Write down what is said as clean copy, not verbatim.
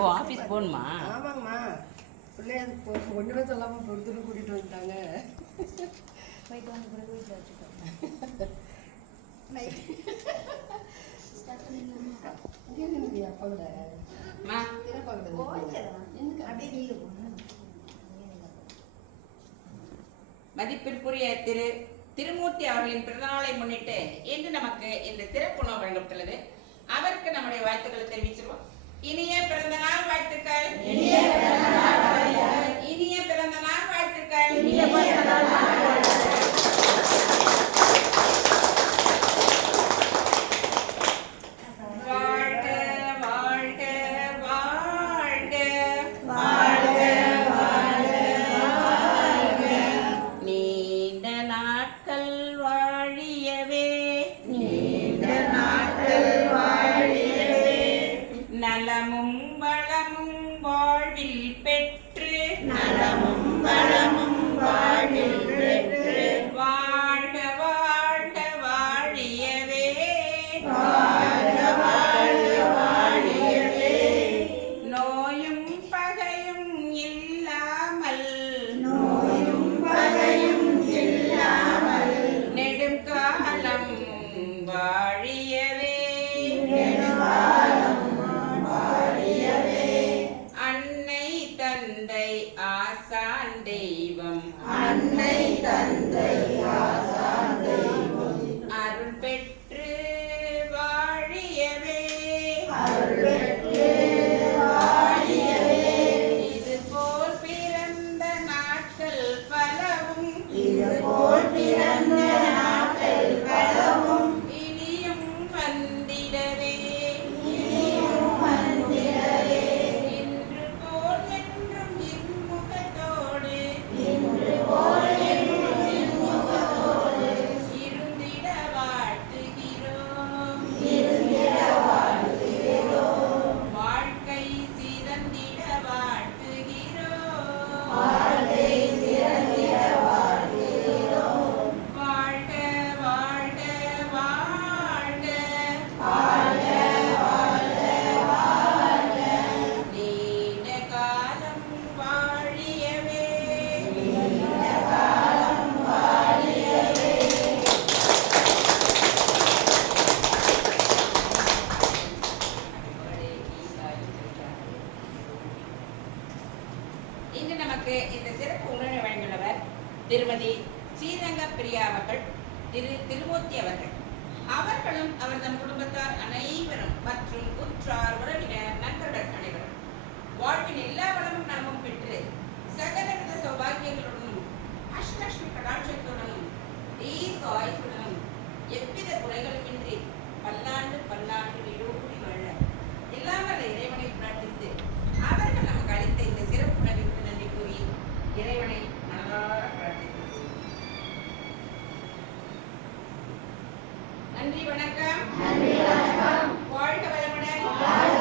ஓ office போகணுமா? ஆமாங்கம்மா. பிள்ளைய ஒன்றுமே சொல்லாமல் பொறுத்துன்னு கூட்டிகிட்டு வந்துட்டாங்க. போயிட்டு வந்து பிறகு வீட்டில் வச்சுக்கோங்க. மதிப்பிற்குரிய திரு திருமூர்த்தி அவர்களின் பிறந்தநாளை முன்னிட்டு இன்று நமக்கு இந்த சிறப்பு உணவு வழங்கப்பட்டுள்ளது. அவருக்கு நம்முடைய வாழ்த்துக்களை தெரிவிச்சிருவோம். இனிய பிறந்த நாள் வாழ்த்துக்கள். இனிய பிறந்த நாள் வாழ்த்துக்கள். நலமும் வளமும் வாழ்வில் பெற்று வாழ்க வாழ்க வாழியவே. நோயும் பகையும் இல்லாமல் நெடுங்காலம் வாழியவே. அன்னை தந்தை ஆசான் தெய்வம் அருள் பெற்று வாழியவே. இதுபோல் பிறந்த நாட்கள் பலவும் இனியும் வந்திடவே. இன்று போல் என்றும் இன்முகத்தோடு இருந்திட வாழ்த்துகிறோம். வாழ்க்கை சிறந்திட வாழ்த்துகிறோம். வாழ்க வாழ்க வாழ்க நீண்ட காலம் வாழியவே. இன்று நமக்கு இந்த சிறப்பு உணர்வை வழங்கியுள்ளவர் திருமதி ஸ்ரீரங்க பிரியா அவர்கள், திரு திருமூர்த்தி அவர்கள். அவர்களும் அவர் தம் குடும்பத்தார் அனைவரும் மற்றும் உற்றார் உறவினர் நண்பர்கள் அனைவரும் வாழ்வின் எல்லா வளமும் நலமும் பெற்று சகலவித சௌபாகியங்களுடனும் அஷ்டலட்சுமி கடாட்சத்துடனும் தீர்க்க ஆயுசுடனும் எவ்வித குறைகளுமின்றி பல்லாண்டு பல்லாண்டு நீடோடி வாழ இல்லாமல் இறைவனை பிரார்த்தித்து அவர்கள் நமக்கு அளித்த இந்த சிறப்பு உணவிற்கு நன்றி கூறி இறைவனை மனதார பிரார்த்தித்து நன்றி. வணக்கம். வாழ்க வளமுடன்.